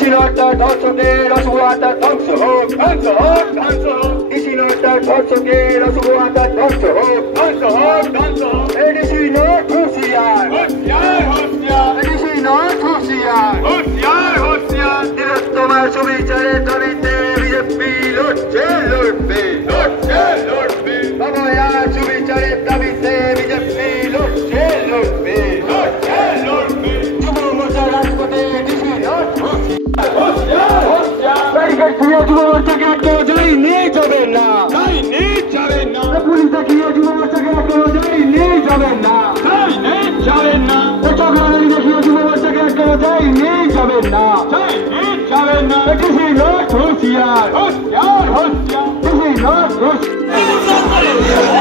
Isinarta dharcokér, a suhata dhamsa hok. Isinarta dharcokér, a suhata dhamsa hok. Isinart hoşiyar. Isinart hoşiyar. Tilottama সুবিচারে দাবিতে BJP লড়ছে লড়বে। বাবায়া সুবিচারে দাবিতে BJP লড়ছে লড়বে। যুব মোর্চা রাজপথে ইসিনার্ট হোশিয়ার। ব্যারিকেড দিয়ে যুব মোর্চাকে আটকানো যায়নি, যাবে না। পুলিশ দেখিয়ে যুব মোর্চাকে আটকানো যায়নি, যাবে না। চক্রানি দেখিয়ে যুব মোর্চাকে আটকানো যায়নি, যাবে না। ইসিনার্ট হোশিয়ার। ইসিনার্ট হোশিয়ার।